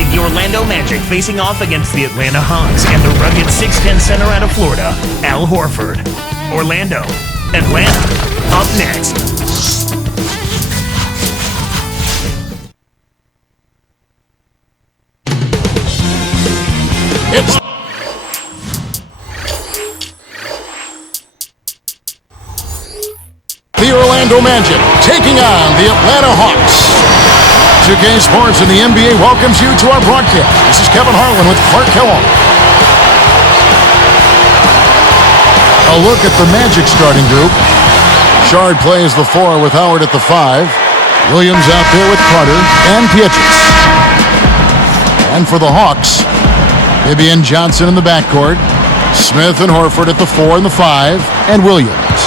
With the Orlando Magic facing off against the Atlanta Hawks and the rugged 6'10 center out of Florida, Al Horford. Orlando, Atlanta, up next. The Orlando Magic taking on the Atlanta Hawks. 2K Sports and the NBA welcomes you to our broadcast. This is Kevin Harlan with Clark Kellogg. A look at the Magic starting group. Rashard plays the 4 with Howard at the 5. Williams out there with Carter and Peds. And for the Hawks, Bibby and Johnson in the backcourt. Smith and Horford at the 4 and the 5. And Williams.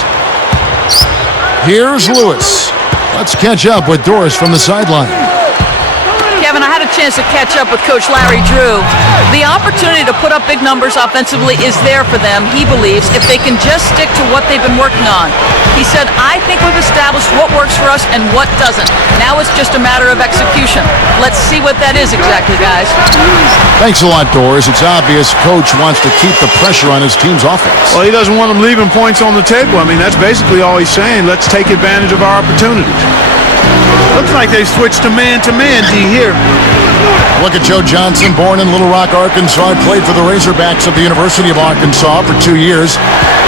Here's Lewis. Let's catch up with Doris from the sideline. Kevin, I had a chance to catch up with Coach Larry Drew. The opportunity to put up big numbers offensively is there for them, he believes, if they can just stick to what they've been working on. He said, I think we've established what works for us and what doesn't. Now it's just a matter of execution. Let's see what that is exactly, guys. Thanks a lot, Doris. It's obvious Coach wants to keep the pressure on his team's offense. Well, he doesn't want them leaving points on the table. I mean, that's basically all he's saying. Let's take advantage of our opportunities. Looks like they switched to man-to-man, D, here. Look at Joe Johnson, born in Little Rock, Arkansas. Played for the Razorbacks of the University of Arkansas for 2 years.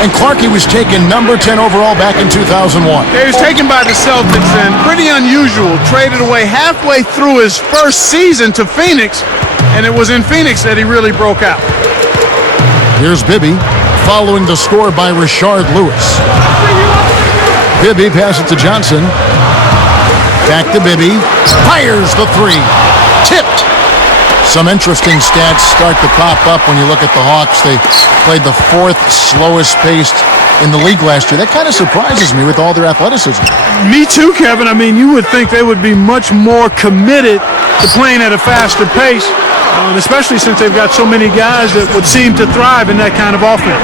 And Clarkie was taken number 10 overall back in 2001. He was taken by the Celtics, and pretty unusual. Traded away halfway through his first season to Phoenix, and it was in Phoenix that he really broke out. Here's Bibby, following the score by Rashard Lewis. Bibby passes it to Johnson. Back to Bibby. Fires the 3. Tipped. Some interesting stats start to pop up when you look at the Hawks. They played the 4th slowest paced in the league last year. That kind of surprises me with all their athleticism. Me too, Kevin. I mean, you would think they would be much more committed to playing at a faster pace, especially since they've got so many guys that would seem to thrive in that kind of offense.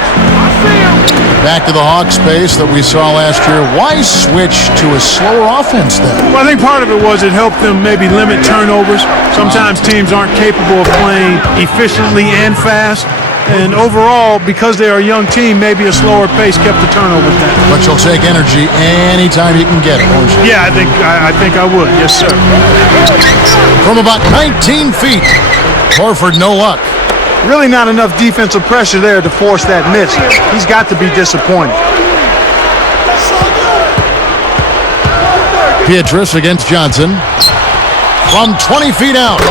Back to the Hawks pace that we saw last year. Why switch to a slower offense then? Well, I think part of it was it helped them maybe limit turnovers. Sometimes teams aren't capable of playing efficiently and fast. And overall, because they are a young team, maybe a slower pace kept the turnovers down. But you'll take energy anytime you can get it, won't you? Yeah, I think I would. Yes, sir. From about 19 feet, Horford no luck. Really not enough defensive pressure there to force that miss. He's got to be disappointed. Pietrus against Johnson. From 20 feet out.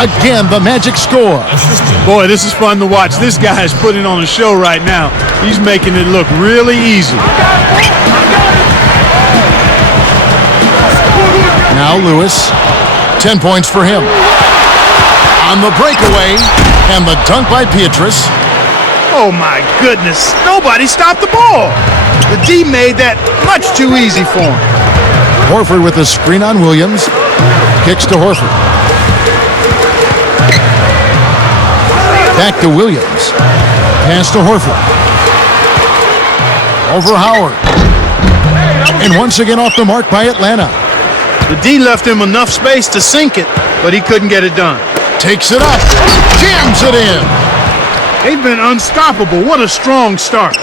Again, the Magic score. Boy, this is fun to watch. This guy is putting on a show right now. He's making it look really easy. Now Lewis. 10 points for him. On the breakaway, and the dunk by Pietrus. Oh my goodness, nobody stopped the ball. The D made that much too easy for him. Horford with a screen on Williams. Kicks to Horford. Back to Williams. Pass to Horford. Over Howard. And once again off the mark by Atlanta. The D left him enough space to sink it, but he couldn't get it done. Takes it up, jams it in. They've been unstoppable. What a strong start.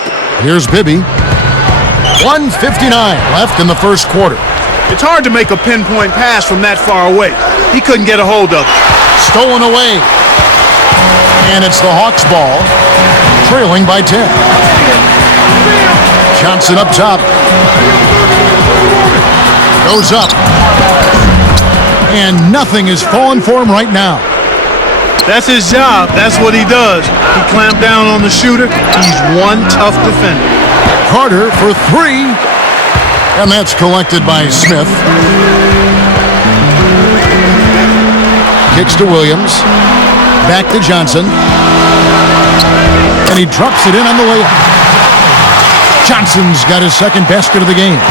Here's Bibby. 1:59 left in the first quarter. It's hard to make a pinpoint pass from that far away. He couldn't get a hold of it. Stolen away. And it's the Hawks' ball, trailing by 10. Johnson up top. Goes up. And nothing is falling for him right now. That's his job. That's what he does. He clamped down on the shooter. He's one tough defender. Carter for 3. And that's collected by Smith. Kicks to Williams. Back to Johnson. And he drops it in on the layup. Johnson's got his second basket of the game.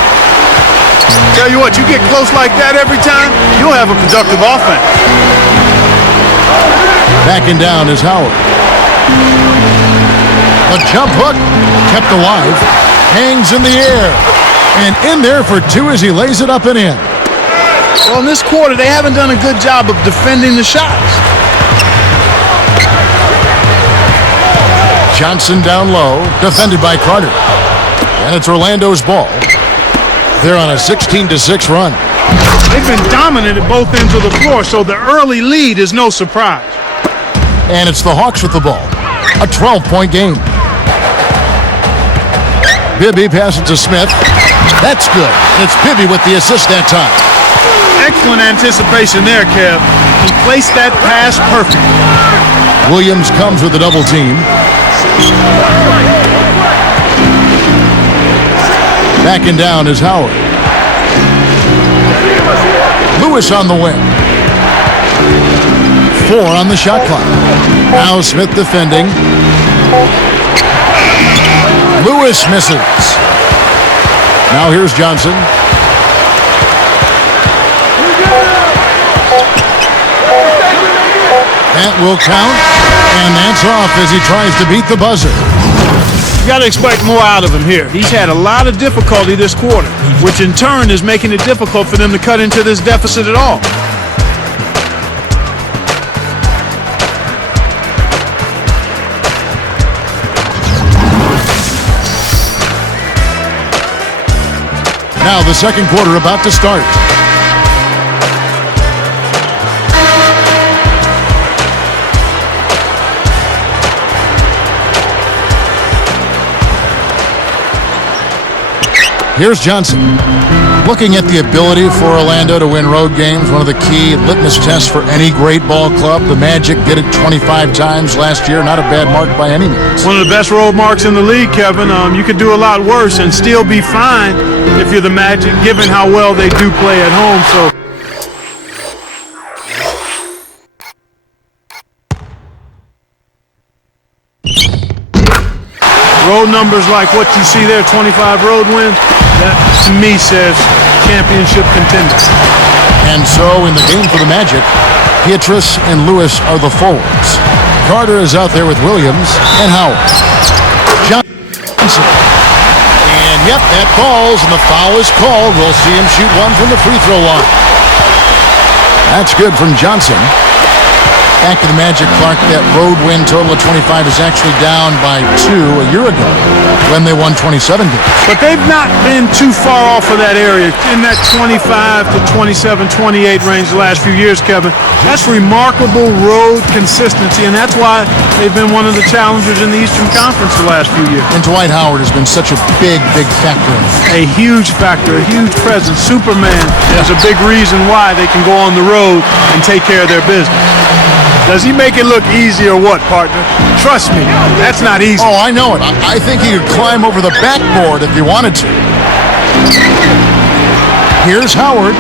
Tell you what, you get close like that every time, you'll have a productive offense. Backing down is Howard. A jump hook kept alive. Hangs in the air. And in there for 2 as he lays it up and in. Well, in this quarter, they haven't done a good job of defending the shots. Johnson down low, defended by Carter. And it's Orlando's ball. They're on a 16-6 run. They've been dominant at both ends of the floor, so the early lead is no surprise. And it's the Hawks with the ball. A 12-point game. Bibby passes to Smith. That's good. And it's Bibby with the assist that time. Excellent anticipation there, Kev. He placed that pass perfect. Williams comes with a double team. Backing down is Howard. Lewis on the wing. 4 on the shot clock. Now Smith defending. Lewis misses. Now here's Johnson. That will count, and that's off as he tries to beat the buzzer. You got to expect more out of him here. He's had a lot of difficulty this quarter, which in turn is making it difficult for them to cut into this deficit at all. Now the second quarter about to start. Here's Johnson. Looking at the ability for Orlando to win road games, one of the key litmus tests for any great ball club. The Magic did it 25 times last year. Not a bad mark by any means. One of the best road marks in the league, Kevin. You could do a lot worse and still be fine if you're the Magic, given how well they do play at home. So. Road numbers like what you see there, 25 road wins, that to me says championship contender. And so in the game for the Magic, Pietrus and Lewis are the forwards. Carter is out there with Williams and Howard. Johnson. And yep, that falls and the foul is called. We'll see him shoot one from the free throw line. That's good from Johnson. Back to the Magic, Clark. That road win total of 25 is actually down by 2 a year ago when they won 27 games. But they've not been too far off of that area, in that 25 to 27, 28 range the last few years, Kevin. That's remarkable road consistency, and that's why they've been one of the challengers in the Eastern Conference the last few years. And Dwight Howard has been such a big factor in it. A huge factor, a huge presence. Superman is a big reason why they can go on the road and take care of their business. Does he make it look easy or what, partner? Trust me, that's not easy. Oh, I know it. I think he could climb over the backboard if he wanted to. Here's Howard.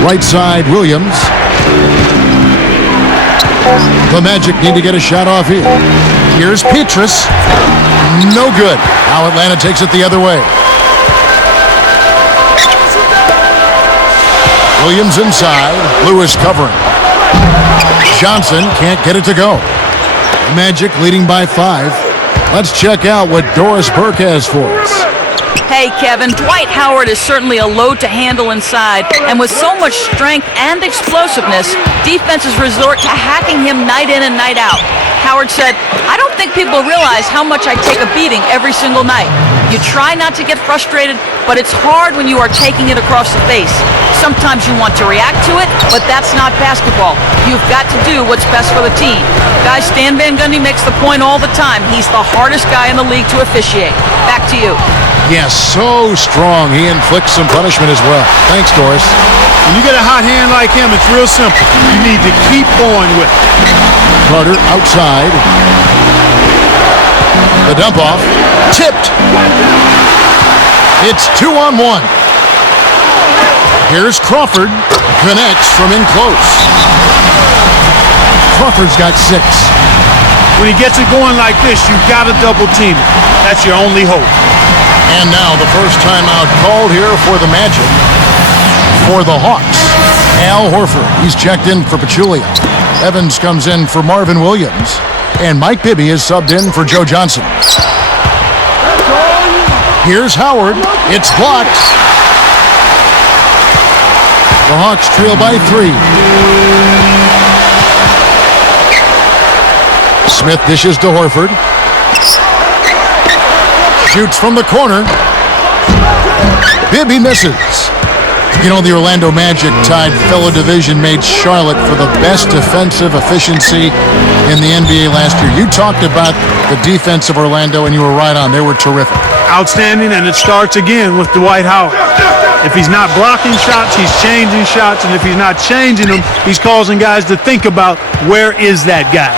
Right side, Williams. The Magic need to get a shot off here. Here's Pietrus. No good. Now Atlanta takes it the other way. Williams inside. Lewis covering. Johnson can't get it to go. Magic leading by 5. Let's check out what Doris Burke has for us. Hey, Kevin, Dwight Howard is certainly a load to handle inside, and with so much strength and explosiveness, defenses resort to hacking him night in and night out. Howard said, "I don't think people realize how much I take a beating every single night. You try not to get frustrated, but it's hard when you are taking it across the face. Sometimes you want to react to it, but that's not basketball. You've got to do what's best for the team." Guys, Stan Van Gundy makes the point all the time. He's the hardest guy in the league to officiate. Back to you. Yes, so strong. He inflicts some punishment as well. Thanks, Doris. When you get a hot hand like him, it's real simple. You need to keep going with it. Carter outside. The dump off. Tipped. It's 2-on-1. Here's Crawford. Connects from in close. Crawford's got 6. When he gets it going like this, you've got to double team it. That's your only hope. And now the first timeout called here for the Magic. For the Hawks, Al Horford. He's checked in for Pachulia. Evans comes in for Marvin Williams. And Mike Bibby is subbed in for Joe Johnson. Here's Howard. It's blocked. The Hawks trail by 3. Smith dishes to Horford. Shoots from the corner. Bibby misses. You know, the Orlando Magic tied fellow division mates Charlotte for the best defensive efficiency in the NBA last year. You talked about the defense of Orlando, and you were right on. They were terrific. Outstanding, and it starts again with Dwight Howard. If he's not blocking shots, he's changing shots, and if he's not changing them, he's causing guys to think about, where is that guy?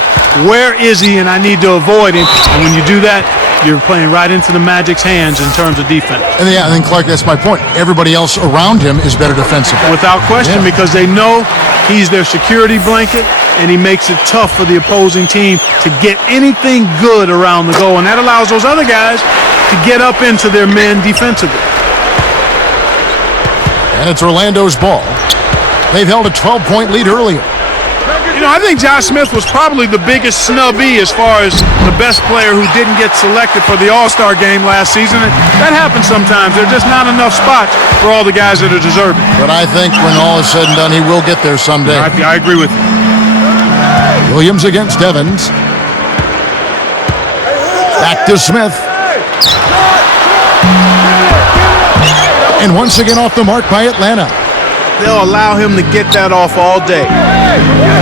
Where is he, and I need to avoid him. And when you do that, you're playing right into the Magic's hands in terms of defense. And yeah, I think, Clark, that's my point. Everybody else around him is better defensively. Without question, because they know he's their security blanket, and he makes it tough for the opposing team to get anything good around the goal, and that allows those other guys to get up into their men defensively. And it's Orlando's ball. They've held a 12-point lead earlier. You know, I think Josh Smith was probably the biggest snubby as far as the best player who didn't get selected for the All-Star game last season. And that happens sometimes. There's just not enough spots for all the guys that are deserving. But I think when all is said and done, he will get there someday. I agree with you. Williams against Evans. Back to Smith. And once again off the mark by Atlanta. They'll allow him to get that off all day.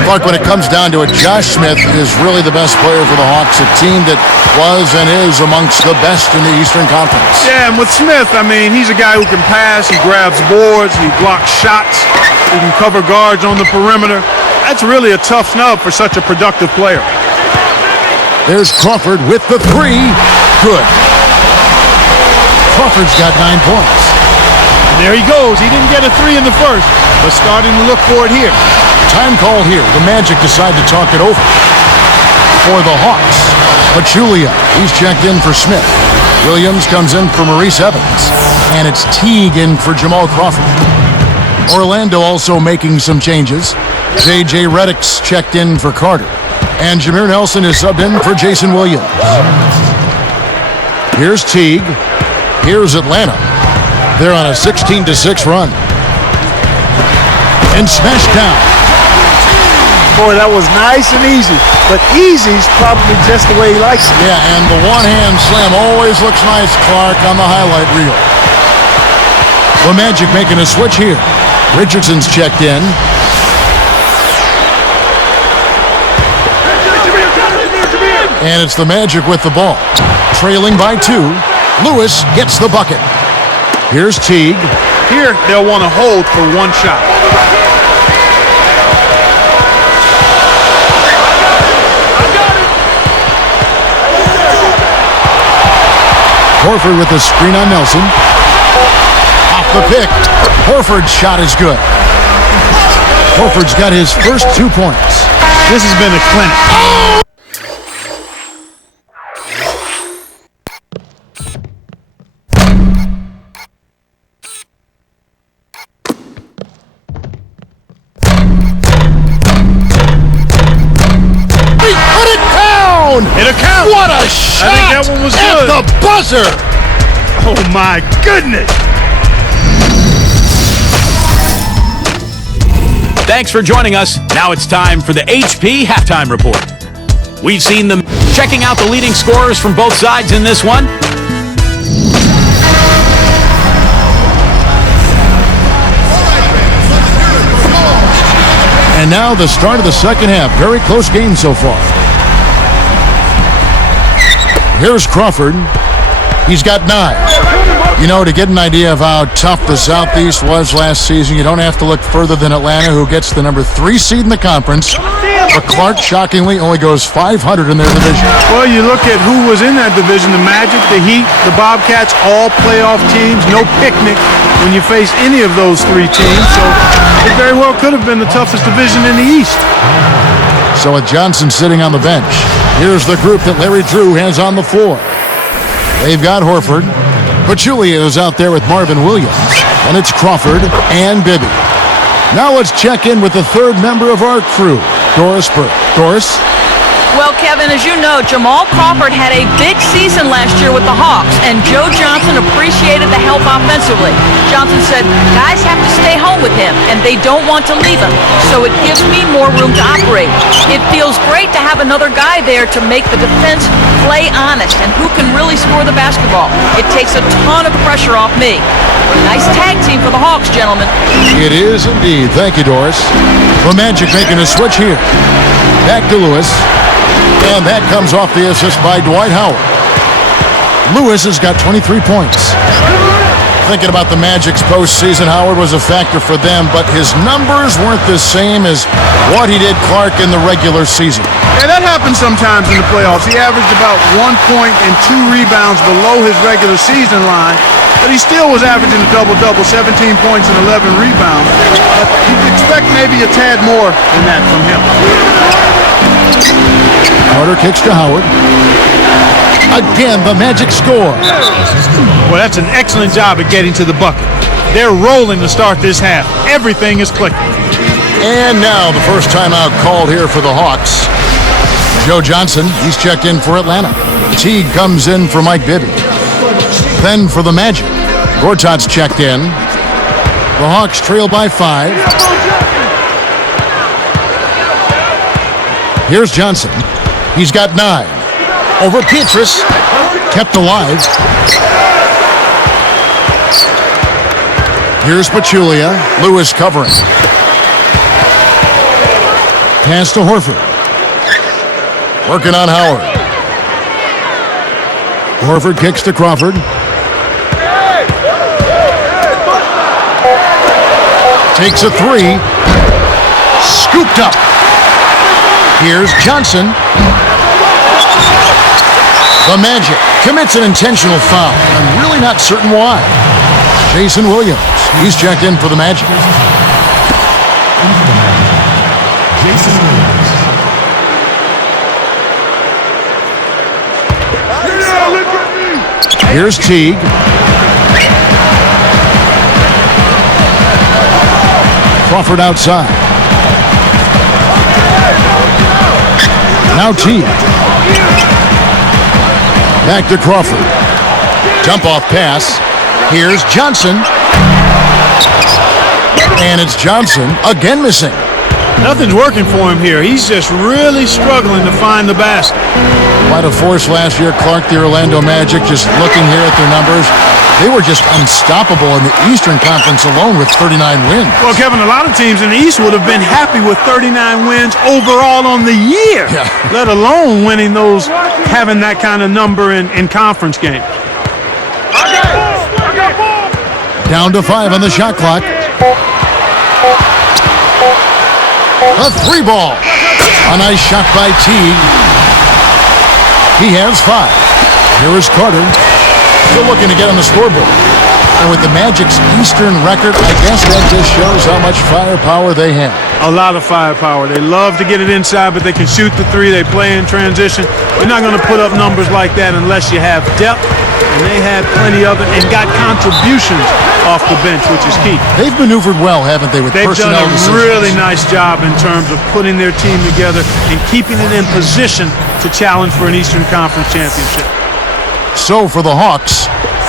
Clark, when it comes down to it, Josh Smith is really the best player for the Hawks, a team that was and is amongst the best in the Eastern Conference. Yeah, and with Smith, I mean, he's a guy who can pass, he grabs boards, he blocks shots, he can cover guards on the perimeter. That's really a tough snub for such a productive player. There's Crawford with the three. Good. Crawford's got 9 points. And there he goes. He didn't get a three in the first, but starting to look for it here. Time call here. The Magic decide to talk it over for the Hawks. Pachulia, he's checked in for Smith. Williams comes in for Maurice Evans. And it's Teague in for Jamal Crawford. Orlando also making some changes. J.J. Redick's checked in for Carter. And Jameer Nelson is subbed in for Jason Williams. Here's Teague. Here's Atlanta. They're on a 16-6 run. And smashed down. Boy, that was nice and easy. But easy's probably just the way he likes it. Yeah, and the one-hand slam always looks nice, Clark, on the highlight reel. The Magic making a switch here. Richardson's checked in. And it's the Magic with the ball. Trailing by 2. Lewis gets the bucket. Here's Teague. Here, they'll want to hold for one shot. Horford with the screen on Nelson. Off the pick. Horford's shot is good. Horford's got his first 2 points. This has been a clinic. It'll count. What a shot! I think that one was at good. The buzzer. Oh my goodness! Thanks for joining us. Now it's time for the HP Halftime Report. We've seen them checking out the leading scorers from both sides in this one. And now the start of the second half. Very close game so far. Here's Crawford. He's got 9. You know, to get an idea of how tough the Southeast was last season, you don't have to look further than Atlanta, who gets the number 3 seed in the conference. But Clark, shockingly, only goes 500 in their division. Well, you look at who was in that division, the Magic, the Heat, the Bobcats, all playoff teams, no picnic when you face any of those 3 teams. So it very well could have been the toughest division in the East. So with Johnson sitting on the bench, here's the group that Larry Drew has on the floor. They've got Horford. Pachulia is out there with Marvin Williams. And it's Crawford and Bibby. Now let's check in with the third member of our crew, Doris Burke. Doris? Well, Kevin, as you know, Jamal Crawford had a big season last year with the Hawks, and Joe Johnson appreciated the help offensively. Johnson said, guys have to stay home with him, and they don't want to leave him, so it gives me more room to operate. It feels great to have another guy there to make the defense play honest, and who can really score the basketball. It takes a ton of pressure off me. Nice tag team for the Hawks, gentlemen. It is indeed. Thank you, Doris. The Magic making a switch here. Back to Lewis. And that comes off the assist by Dwight Howard. Lewis has got 23 points. Thinking about the Magic's postseason, Howard was a factor for them, but his numbers weren't the same as what he did Clark in the regular season. Yeah, that happens sometimes in the playoffs. He averaged about 1 point and 2 rebounds below his regular season line, but he still was averaging a double-double, 17 points and 11 rebounds. But you'd expect maybe a tad more than that from him. Carter kicks to Howard. Again, the Magic score. Well, that's an excellent job at getting to the bucket. They're rolling to start this half. Everything is clicking. And now the first timeout called here for the Hawks. Joe Johnson, he's checked in for Atlanta. Teague comes in for Mike Bibby. Then for the Magic, Gortat's checked in. The Hawks trail by 5. Here's Johnson. He's got 9. Over Pietrus. Kept alive. Here's Pachulia. Lewis covering. Pass to Horford. Working on Howard. Horford kicks to Crawford. Takes a 3. Scooped up. Here's Johnson. The Magic commits an intentional foul. I'm really not certain why. Jason Williams, he's checked in for the Magic. Jason Williams. Here's Teague. Crawford outside. Now Teague. Back to Crawford. Dump-off pass. Here's Johnson. And it's Johnson again missing. Nothing's working for him here. He's just really struggling to find the basket. Quite a force last year, Clark, the Orlando Magic. Just looking here at their numbers, they were just unstoppable in the Eastern Conference alone with 39 wins. Well, Kevin, a lot of teams in the East would have been happy with 39 wins overall on the year, let alone winning those, having that kind of number in conference games. Down to 5 on the shot clock. A 3 ball. A nice shot by Teague. He has 5. Here is Carter. Still looking to get on the scoreboard. And with the Magic's Eastern record, I guess that just shows how much firepower they have. A lot of firepower. They love to get it inside, but they can shoot the 3. They play in transition. You're not going to put up numbers like that unless you have depth, and they had plenty of it and got contributions off the bench, which is key. They've maneuvered well, haven't they, with personnel decisions? They've done a really nice job in terms of putting their team together and keeping it in position to challenge for an Eastern Conference championship. So for the Hawks,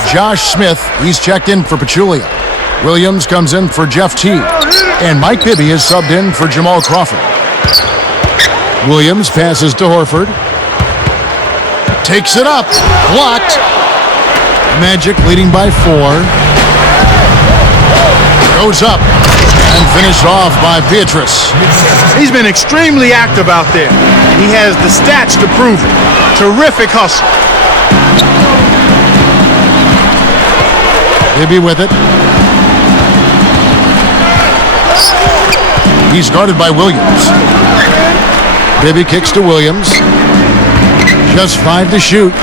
Josh Smith, he's checked in for Pachulia. Williams comes in for Jeff Teague. And Mike Bibby is subbed in for Jamal Crawford. Williams passes to Horford. Takes it up. Blocked. Magic leading by 4. Goes up. And finished off by Pietrus. He's been extremely active out there. He has the stats to prove it. Terrific hustle. Bibby with it. He's guarded by Williams. Bibby kicks to Williams. Just 5 to shoot.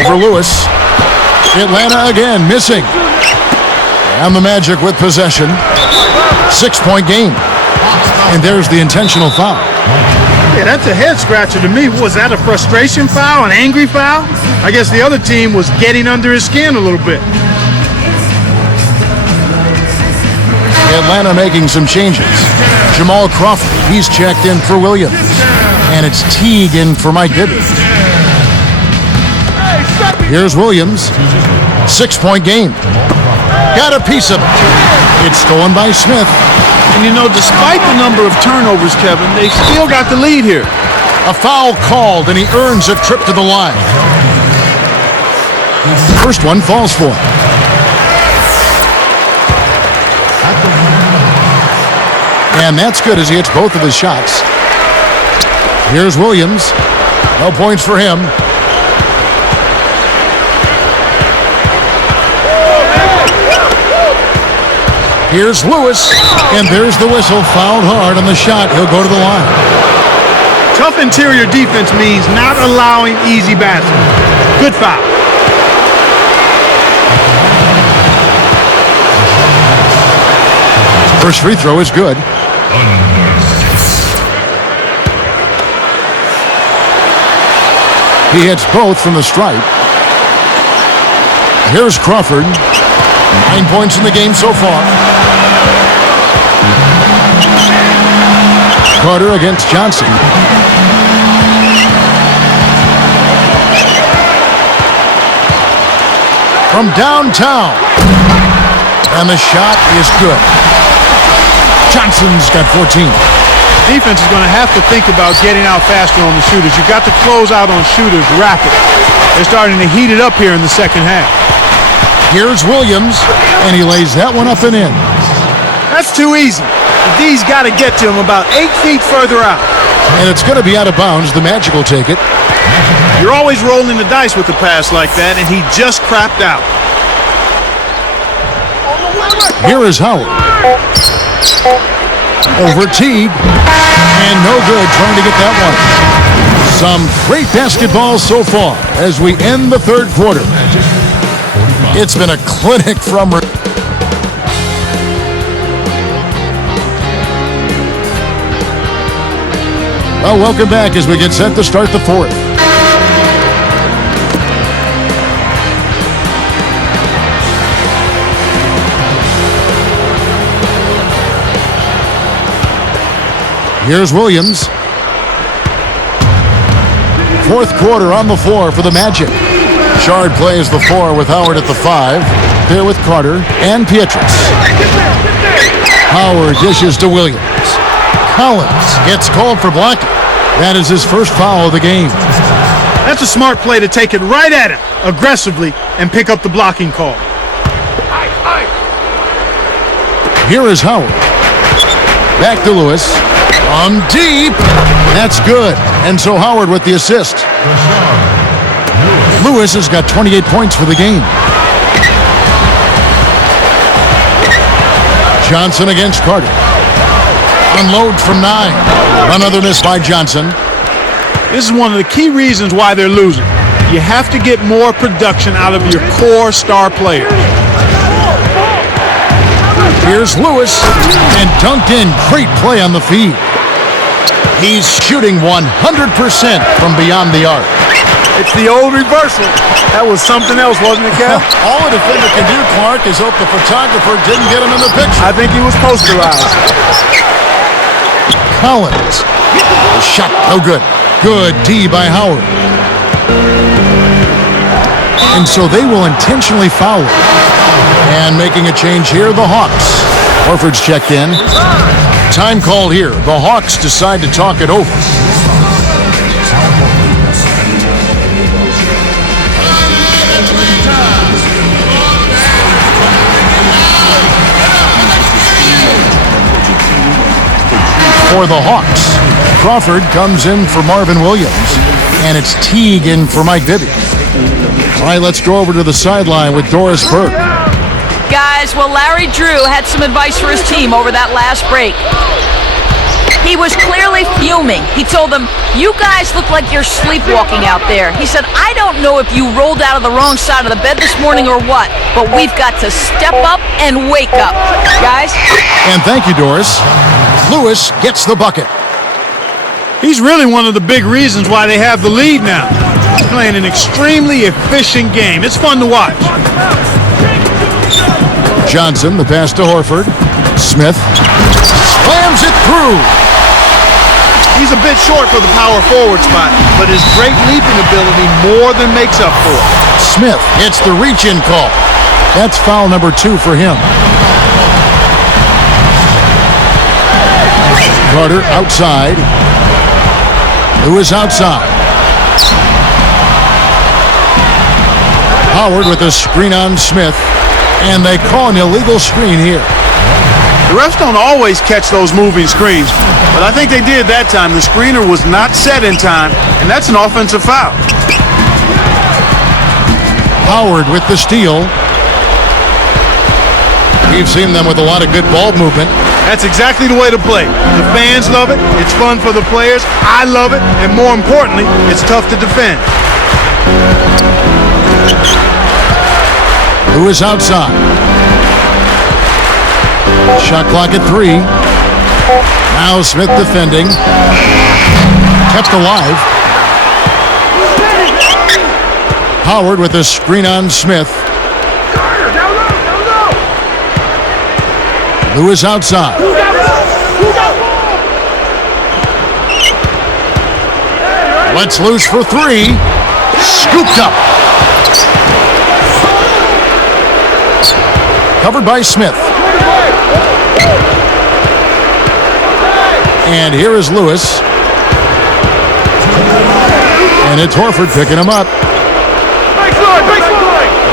Over Lewis. Atlanta again missing. And the Magic with possession. 6-point game. And there's the intentional foul. Yeah, that's a head scratcher to me. Was that a frustration foul, an angry foul? I guess the other team was getting under his skin a little bit. Atlanta making some changes. Jamal Crawford, he's checked in for Williams. And it's Teague in for Mike Bibby. Here's Williams. 6-point game. Got a piece of it. It's stolen by Smith. And you know, despite the number of turnovers, Kevin, they still got the lead here. A foul called, and he earns a trip to the line. First one falls for him. And that's good as he hits both of his shots. Here's Williams. No points for him. Here's Lewis, and there's the whistle. Fouled hard on the shot. He'll go to the line. Tough interior defense means not allowing easy baskets. Good foul. First free throw is good. He hits both from the stripe. Here's Crawford. 9 points in the game so far. Carter against Johnson. From downtown. And the shot is good. Johnson's got 14. Defense is going to have to think about getting out faster on the shooters. You've got to close out on shooters rapid. They're starting to heat it up here in the second half. Here's Williams, and he lays that one up and in. That's too easy. The D's got to get to him about 8 feet further out. And it's going to be out of bounds. The Magic will take it. You're always rolling the dice with a pass like that, and he just crapped out. Here is Howard. Over Teague. And no good trying to get that one. Some great basketball so far as we end the third quarter. It's been a clinic from... Well, welcome back as we get set to start the fourth. Here's Williams. Fourth quarter on the floor for the Magic. Rashard plays the 4 with Howard at the 5. There with Carter and Pietrus. Howard dishes to Williams. Collins gets called for blocking. That is his first foul of the game. That's a smart play to take it right at him, aggressively, and pick up the blocking call. Here is Howard. Back to Lewis. On deep. That's good. And so Howard with the assist. Lewis has got 28 points for the game. Johnson against Carter. Unload from 9. Another miss by Johnson. This is one of the key reasons why they're losing. You have to get more production out of your core star players. Here's Lewis, and dunked in. Great play on the feed. He's shooting 100% from beyond the arc. It's the old reversal. That was something else, wasn't it, Kev? All a defender can do, Clark, is hope the photographer didn't get him in the picture. I think he was posterized. Collins. The shot, no good. Good D by Howard. And so they will intentionally foul him. And making a change here, the Hawks. Horford's checked in. Time called here. The Hawks decide to talk it over. For the Hawks, Crawford comes in for Marvin Williams, and it's Teague in for Mike Bibby. All right, let's go over to the sideline with Doris Burke. Guys, well, Larry Drew had some advice for his team over that last break. He was clearly fuming. He told them, you guys look like you're sleepwalking out there. He said, I don't know if you rolled out of the wrong side of the bed this morning or what, but we've got to step up and wake up. Guys? And thank you, Doris. Lewis gets the bucket. He's really one of the big reasons why they have the lead now. He's playing an extremely efficient game. It's fun to watch. Johnson, the pass to Horford. Smith slams it through. He's a bit short for the power forward spot, but his great leaping ability more than makes up for it. Smith hits the reach-in call. That's foul number 2 for him. Carter outside. Lewis outside. Howard with a screen on Smith, and they call an illegal screen here. The refs don't always catch those moving screens, but I think they did that time. The screener was not set in time, and that's an offensive foul. Howard with the steal. We've seen them with a lot of good ball movement. That's exactly the way to play. The fans love it. It's fun for the players. I love it. And more importantly, it's tough to defend. Lewis outside. Shot clock at 3. Now Smith defending. Kept alive. Howard with a screen on Smith. Lewis outside. Let's loose for 3. Scooped up. Covered by Smith. And here is Lewis. And it's Horford picking him up.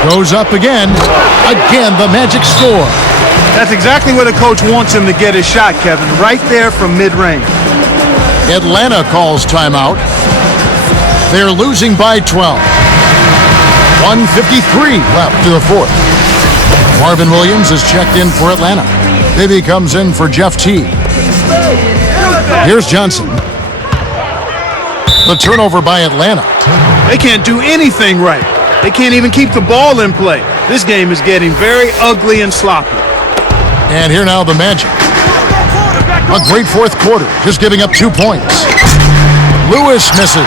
Goes up again. Again, the Magic score. That's exactly where the coach wants him to get his shot, Kevin. Right there from mid-range. Atlanta calls timeout. They're losing by 12. 1:53 left to the 4th. Marvin Williams is checked in for Atlanta. Bibby comes in for Jeff T. Here's Johnson. The turnover by Atlanta. They can't do anything right. They can't even keep the ball in play. This game is getting very ugly and sloppy. And here now the Magic. A great fourth quarter, just giving up 2 points. Lewis misses.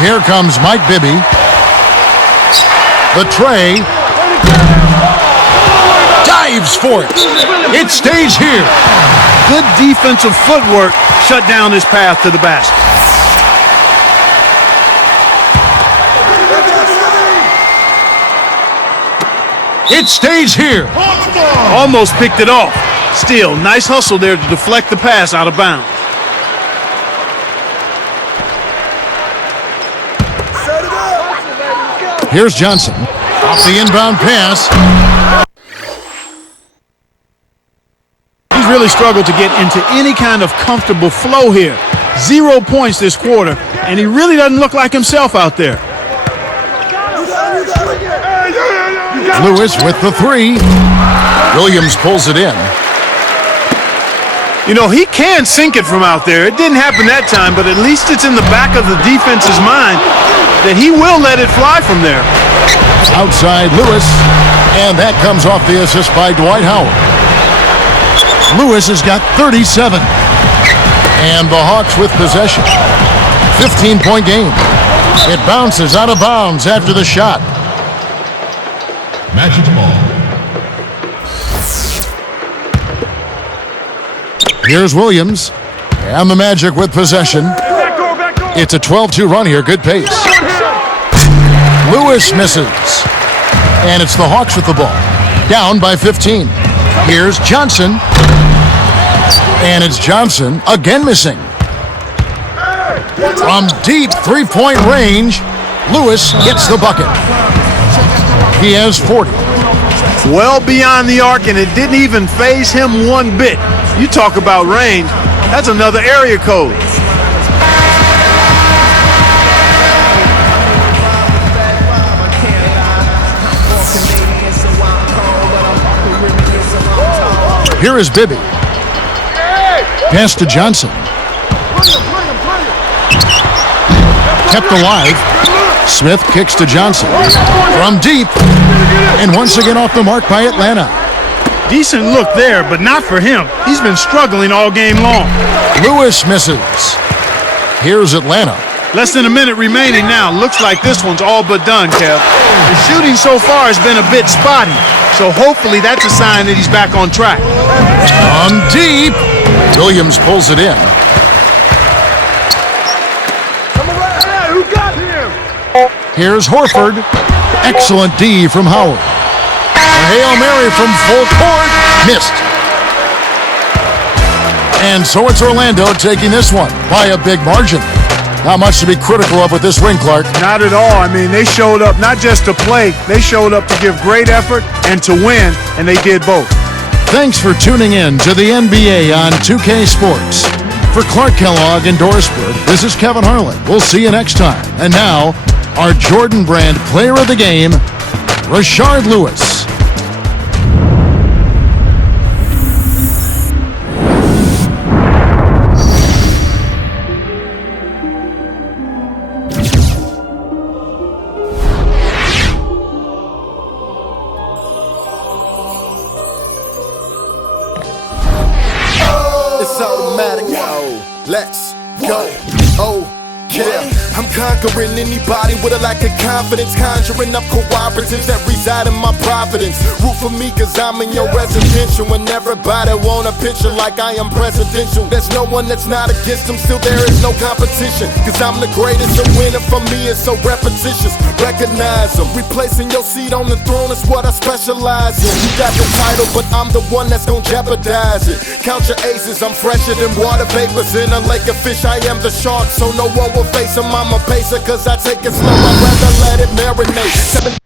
Here comes Mike Bibby. The tray. Dives for it. It stays here. Good defensive footwork shut down his path to the basket. It stays here. Almost picked it off. Still, nice hustle there to deflect the pass out of bounds. Here's Johnson. Off the inbound pass. He's really struggled to get into any kind of comfortable flow here. 0 points this quarter, and he really doesn't look like himself out there. Lewis with the 3. Williams pulls it in. You know, he can sink it from out there. It didn't happen that time, but at least it's in the back of the defense's mind that he will let it fly from there. Outside Lewis, and that comes off the assist by Dwight Howard. Lewis has got 37. And the Hawks with possession. 15-point game. It bounces out of bounds after the shot. Magic ball. Here's Williams. And the Magic with possession. It's a 12-2 run here. Good pace. Lewis misses. And it's the Hawks with the ball. Down by 15. Here's Johnson. And it's Johnson again missing. From deep three-point range, Lewis gets the bucket. He has 40. Well beyond the arc, and it didn't even faze him one bit. You talk about range, that's another area code. Here is Bibby. Pass to Johnson. Kept alive. Smith kicks to Johnson. From deep. And once again off the mark by Atlanta. Decent look there, but not for him. He's been struggling all game long. Lewis misses. Here's Atlanta. Less than a minute remaining now. Looks like this one's all but done, Kev. The shooting so far has been a bit spotty, so hopefully that's a sign that he's back on track. From deep. Williams pulls it in. Who got him? Here's Horford. Excellent D from Howard. A Hail Mary from full court. Missed. And so it's Orlando taking this one by a big margin. Not much to be critical of with this win, Clark. Not at all. I mean, they showed up not just to play, they showed up to give great effort and to win, and they did both. Thanks for tuning in to the NBA on 2K Sports. For Clark Kellogg and Dorisburg, this is Kevin Harlan. We'll see you next time. And now, our Jordan Brand Player of the Game, Rashard Lewis. It's automatic. Let's go. Oh, yeah. I'm conquering anybody with a lack of confidence, conjuring up cooperatives that reside in my providence. Root for me cause I'm in your residential, and everybody want a picture like I am presidential. There's no one that's not against them, still there is no competition, cause I'm the greatest, a winner for me is so repetitious. Recognize them, replacing your seat on the throne is what I specialize in. You got the title, but I'm the one that's gonna jeopardize it. Count your aces, I'm fresher than water vapors in a lake of fish. I am the shark, so no one will face him. I'm a pacer cause I take it slow, I'd rather let it marinate. 17